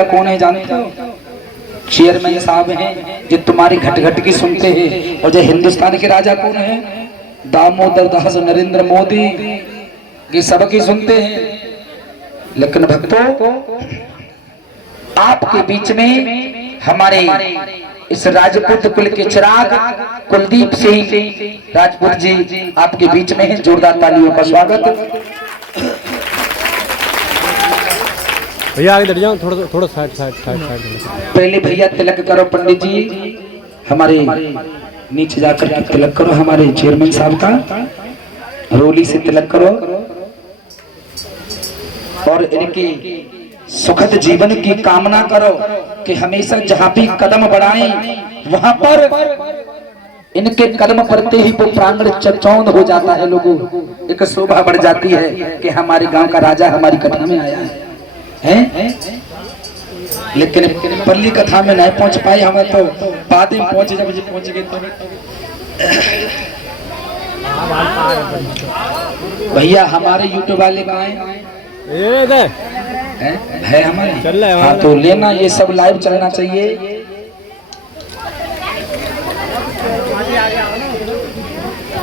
कौन है जानते हो? चेयरमैन साहब हैं जो तुम्हारी घट घट की सुनते हैं। और जो हिंदुस्तान के राजा कौन है? दामोदर दास नरेंद्र मोदी, ये सबकी सुनते हैं। लेकिन भक्तों, आपके बीच में हमारे इस राजपूत कुल के चिराग कुलदीप सिंह राजपूत जी आपके बीच में है। जोरदार तालियों का स्वागत। भैया आगे बढ़ जाओ, थोड़ा साइड। पहले भैया तिलक करो पंडित जी, हमारे नीचे जाकर के तिलक करो हमारे चेयरमैन साहब का, रोली से तिलक करो और इनकी सुखद जीवन की कामना करो कि हमेशा जहां भी कदम बढ़ाएं वहां पर इनके कदम पड़ते ही वो प्रांगण चौंध हो जाता है। लोगों एक शोभा बढ़ जाती है कि हमारे गांव का राजा हमारी कथा में आया है। लेकिन पल्ली कथा में नहीं पहुंच पाए हम, तो बाद में पहुंचे जब जी पहुंच गए तो भैया हमारे यूट्यूब वाले कहाँ है हमारे चल रहा है। हाँ तो लेना, ये सब लाइव चलना चाहिए।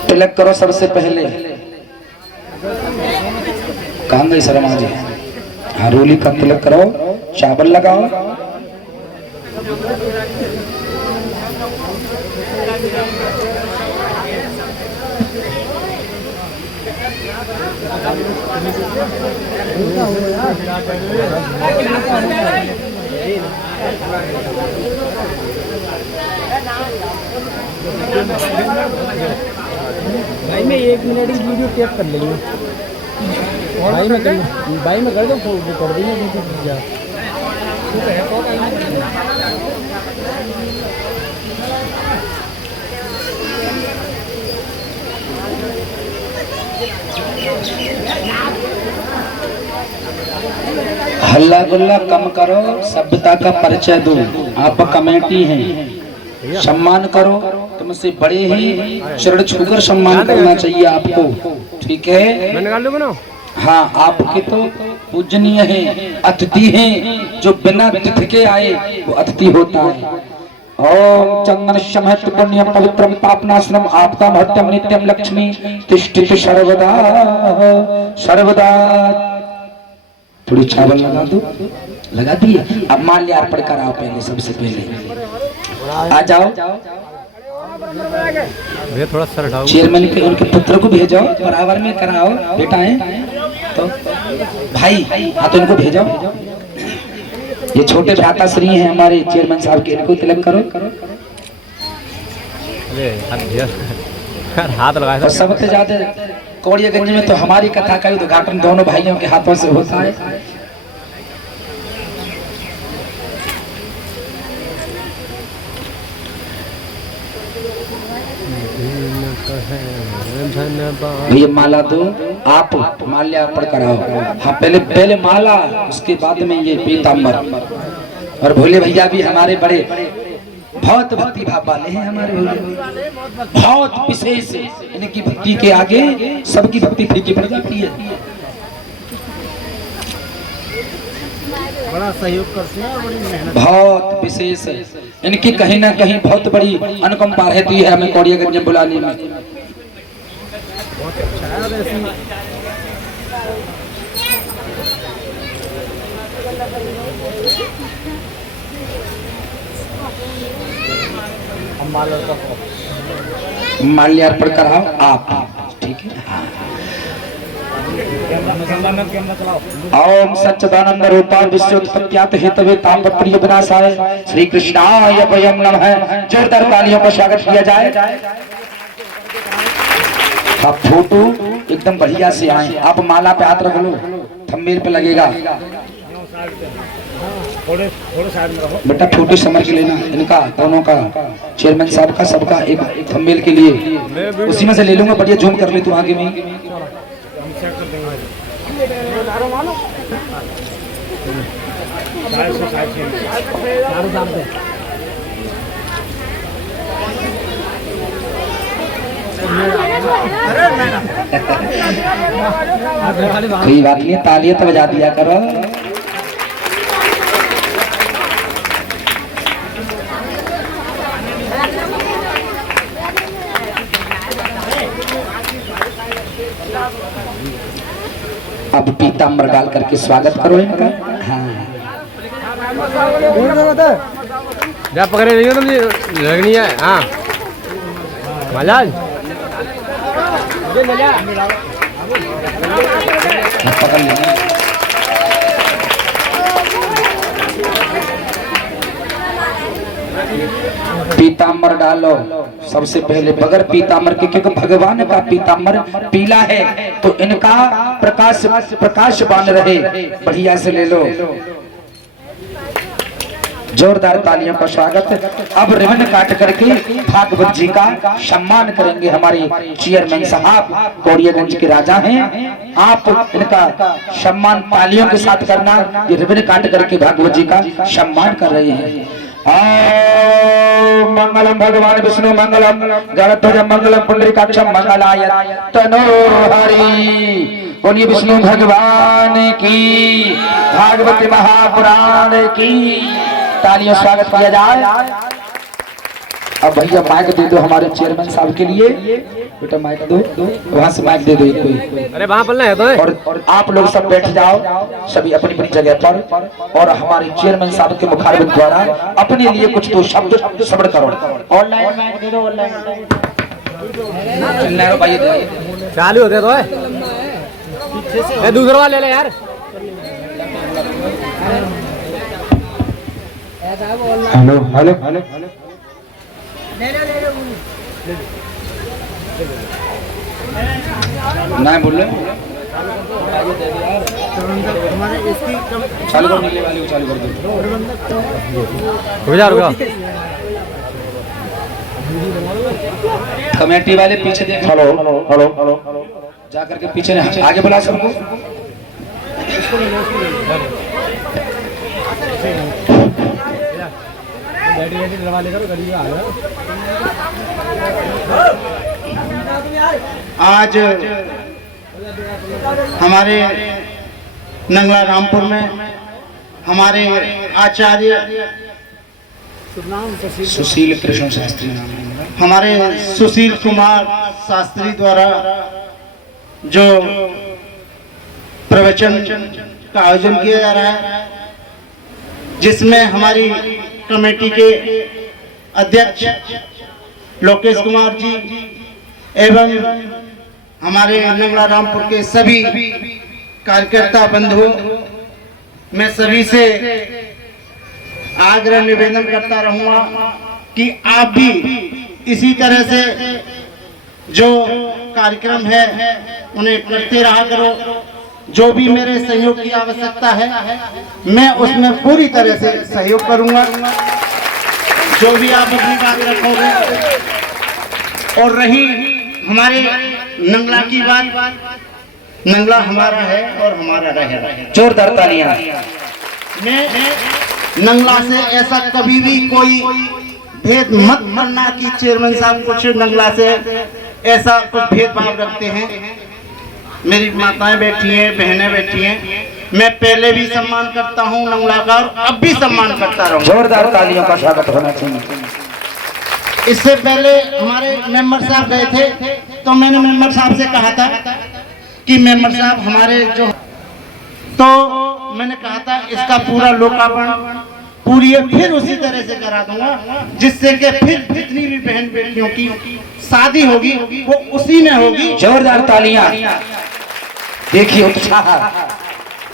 तिलक करो सबसे पहले। कहाँ गई शर्मा जी? हाँ रोली का तिलक करो, चावल लगाओ। भाई मैं 1 मिनट की वीडियो टेप कर लेंगे। भाई मैं कर दो, वो कर देंगे। हल्ला गुल्ला कम करो, सभ्यता का परिचय दो। आप कमेटी हैं, सम्मान करो। तुमसे बड़े ही चरण छूकर सम्मान करना चाहिए आपको, ठीक है? हाँ आपके तो पूजनीय हैं, अतिथि हैं। जो बिना तिथि के आए वो अतिथि होता है। ओम चंदन समहत पुण्य पवित्रम पापनाशनम आपदा महत्यम नित्यम लक्ष्मी तिष्ठित सर्वदा सर्वदा। थोड़ी चावल लगा दो, लगा दिए। अब माल्यार्पण कराओ पहले, सबसे पहले आ जाओ। थोड़ा सर उठाओ। चेयरमैन के उनके पुत्र को भेजो, बराबर में कराओ। बेटा है तो भाई, हाँ तो इनको भेजो। ये छोटे भ्राता श्री हैं हमारे चेयरमैन साहब के, इनको तिलक करो। हाथ लगाए। और सबसे ज्यादा कौड़ियागंज में तो हमारी कथा का उद्घाटन दोनों भाइयों के हाथों से होता है। ये माला दो, आप माल्यार्पण कराओ। हाँ पहले माला, उसके बाद में ये पीताम्बर। और भोले भैया भी हमारे बड़े बहुत भक्ति भाव वाले हैं। हमारे भोले बहुत विशेष, इनकी भक्ति के आगे सबकी भक्ति फीकी पड़ जाती है। बड़ा सहयोग करते हैं, बड़ी मेहनत, बहुत विशेष है इनकी। कहीं ना कहीं बहुत बड़ी अनुकंपा रहती है हमें कौड़ियागंज में बुलाने में। बहुत अच्छा है। माल्यार्पण कराओ आप, ठीक है? ओम सच्चिदानंद रूपाय विश्वोत्पत्त्यात् हेतवे तापत्रय विनाशाय श्री कृष्णाय वयं नमः। जोरदार तालियों का स्वागत किया जाए। आप फोटो एकदम बढ़िया से आए। आप माला पे हाथ रख लो, थंबनेल पे लगेगा। बेटा फोटो समझ के लेना इनका, दोनों का, चेयरमैन साहब का, सबका एक थंबनेल के लिए उसी में से ले लूंगा। बढ़िया जूम कर ले तू आगे में। कोई बात नहीं, तालियां तो बजा दिया करो। पीताम्बर डाल करके स्वागत करो इनका। हाँ जब पकड़े रही हो तुम लगनी है। हाँ मजाज पकड़ लेना। पीताम्बर डालो सबसे पहले, बगैर पीताम्बर के, क्योंकि भगवान का पीताम्बर पीला है तो इनका प्रकाशवान रहे। बढ़िया से ले लो। जोरदार तालियों का स्वागत। अब रिबन काट करके भागवत जी का सम्मान करेंगे हमारे चेयरमैन साहब, कोरियागंज के राजा हैं। आप इनका सम्मान तालियों के साथ करना। ये रिबन काट करके भागवत जी का सम्मान कर रहे हैं। मंगलम भगवान विष्णु मंगलम गणध्वज मंगलम पुंडरीकाक्षम मंगलाय तनोहरि। बोलिए विष्णु भगवान की, भागवती महापुराण की। तालियों स्वागत किया जाए। अब भैया माइक दे दो हमारे चेयरमैन साहब के लिए। बेटा माइक दो, वहां से माइक दे दो एक कोई। अरे वहां पर है तो और आप लोग सब बैठ जाओ सभी अपनी अपनी जगह पर, और हमारे चेयरमैन साहब के मुखारबिन द्वारा अपने लिए कुछ दो शब्द श्रवण करो। ऑनलाइन माइक दे दो, ऑनलाइन चालू होते तो है। दूसरा वाला ले ले यार। हेलो हेलो ना बोल रहे चालू कर, नीले वाले को चालू कर दो। रुका कमेटी वाले पीछे देख। हेलो हेलो हेलो जा करके पीछे आगे बुला सबको। आज हमारे नंगला रामपुर में हमारे आचार्य सुशील कृष्ण शास्त्री, हमारे सुशील कुमार शास्त्री द्वारा जो प्रवचन का आयोजन किया जा रहा है, जिसमें हमारी कमेटी के अध्यक्ष लोकेश कुमार जी एवं हमारे नंगला रामपुर के सभी कार्यकर्ता बंधुओं, मैं सभी से आग्रह निवेदन करता रहूंगा कि आप भी इसी तरह से जो कार्यक्रम है उन्हें करते रहा करो। जो भी मेरे सहयोग की आवश्यकता है मैं उसमें पूरी तरह से सहयोग करूंगा। जो भी आप अपनी बात रखोगे। और रही हमारे नंगला की बात, नंगला हमारा है और हमारा रहेगा। जोरदार तालियां। मैं नंगला से ऐसा कभी भी कोई भेद मत करना कि चेयरमैन साहब कुछ नंगला से ऐसा कुछ भेदभाव रखते हैं। मेरी माताएं बैठी हैं, बहनें बैठी हैं, मैं पहले भी सम्मान करता हूं नंगला का और अब भी सम्मान करता रहूंगा। जोरदार तालियों का स्वागत होना चाहिए। इससे पहले हमारे मेंबर साहब गए थे तो मैंने मेंबर साहब से कहा था कि मेंबर साहब हमारे जो, तो मैंने कहा था इसका पूरा लोकार्पण पूरी फिर उसी तरह से करा दूंगा, जिससे कि फिर जितनी भी बहन बेटियों की शादी होगी वो उसी में होगी। जोरदार तालियां। देखिए उत्साह।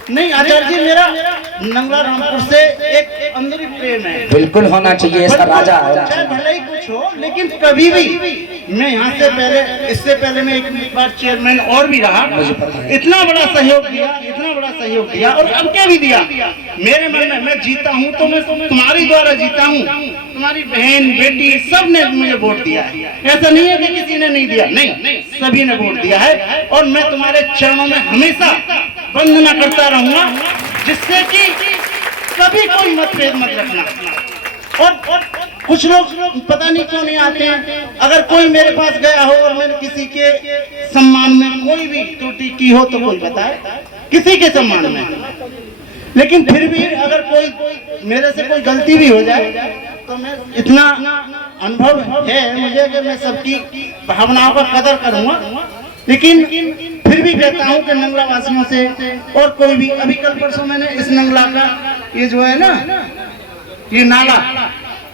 नहीं आचार्य जी, मेरा नंगला रामपुर से एक अंदरूनी प्रेम है। बिल्कुल होना चाहिए, ऐसा राजा है। चाहे भले ही कुछ हो, लेकिन कभी भी मैं यहाँ से पहले, इससे पहले मैं एक बार चेयरमैन और भी रहा, इतना बड़ा सहयोग दिया, इतना बड़ा सहयोग दिया और अब क्या भी दिया। मेरे मन में मैं जीता हूँ तो मैं तुम्हारी द्वारा जीता हूँ। तुम्हारी बहन बेटी सब ने मुझे वोट दिया है। ऐसा नहीं है कि किसी ने नहीं दिया, नहीं, सभी ने वोट दिया है। और मैं तुम्हारे चरणों में हमेशा वंदना करता रहूंगा, जिससे कि कभी कोई मतभेद मत रखना। और कुछ लोग पता नहीं क्यों नहीं आते हैं। अगर कोई मेरे पास गया हो और मैंने किसी के सम्मान में कोई भी त्रुटि की हो तो कोई बताए, किसी के सम्मान में। लेकिन फिर भी अगर कोई मेरे से कोई गलती भी हो जाए तो मैं, इतना अनुभव है मुझे कि मैं सबकी भावनाओं का कदर करूंगा। लेकिन फिर भी कहता हूँ कि नंगला वासियों से और कोई भी, अभी कल परसों मैंने इस नंगला का ये जो है ना ये नाला,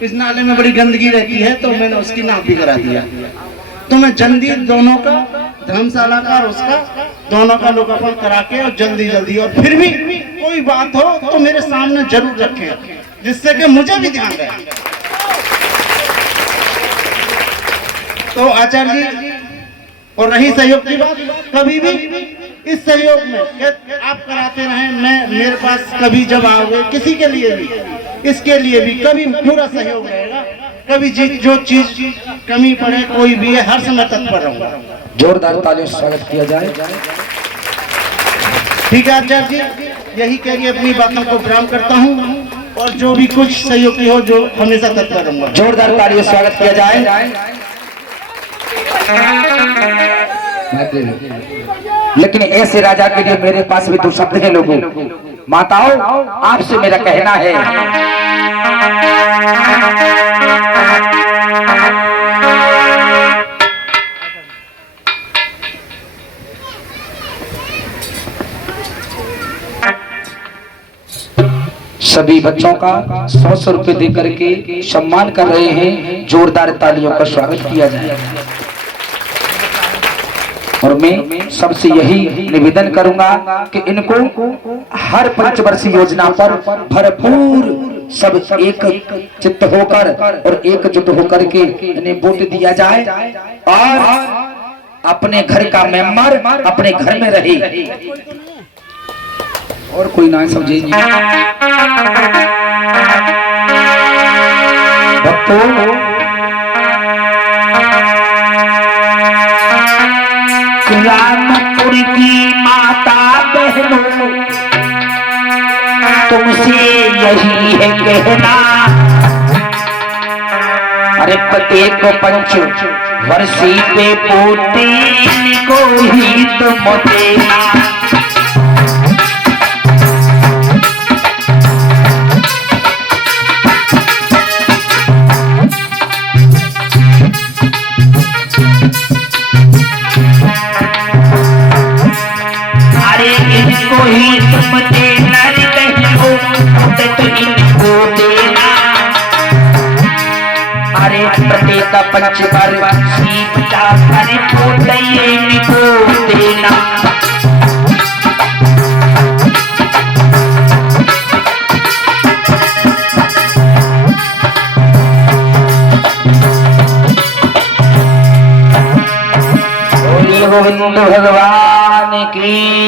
इस नाले में बड़ी गंदगी रहती है तो मैंने उसकी नाप भी करा दिया। तो मैं जल्दी दोनों का, धर्मशाला का और उसका दोनों का लोकार्पण करा के और जल्दी जल्दी, और फिर भी कोई बात हो तो मेरे सामने जरूर रखें जिससे कि मुझे भी ध्यान रहे। तो आचार्य जी, और रही सहयोग की बात, कभी भी इस सहयोग में आप कराते रहें, मैं मेरे पास कभी जब आओगे किसी के लिए भी, इसके लिए भी कभी पूरा सहयोग रहेगा। कभी जो चीज कमी पड़े कोई भी है, हर समय तत्पर रहूंगा। जोरदार तालियों से स्वागत किया जाए। ठीक है आचार्य जी, यही कह के अपनी बातों को विराम करता हूँ और जो भी कुछ सहयोगी हो जो हमेशा तत्पर रहूंगा। जोरदार तालियों से स्वागत किया जाए। लेकिन ऐसे राजा के लिए मेरे पास भी दो शब्द हैं लोगों। माताओं, आपसे मेरा कहना है, सभी बच्चों का 100 रुपए दे करके सम्मान कर रहे हैं। जोरदार तालियों का स्वागत किया जाए। और मैं सबसे यही निवेदन करूंगा कि इनको हर पंचवर्षीय योजना पर भरपूर सब एक चित्त होकर और एकजुट होकर के इन्हें वोट दिया जाए और अपने घर का मेंबर अपने घर में रहे और कोई ना समझे। रामपुर की माता बहनों, तुमसे यही है कहना, अरे प्रत्येक पंच वर्षी पे पोते को ही तुम देना। प्रत्येक पंच पर सीता हरि पोते को देना। बोलिए गोविंद भगवान की।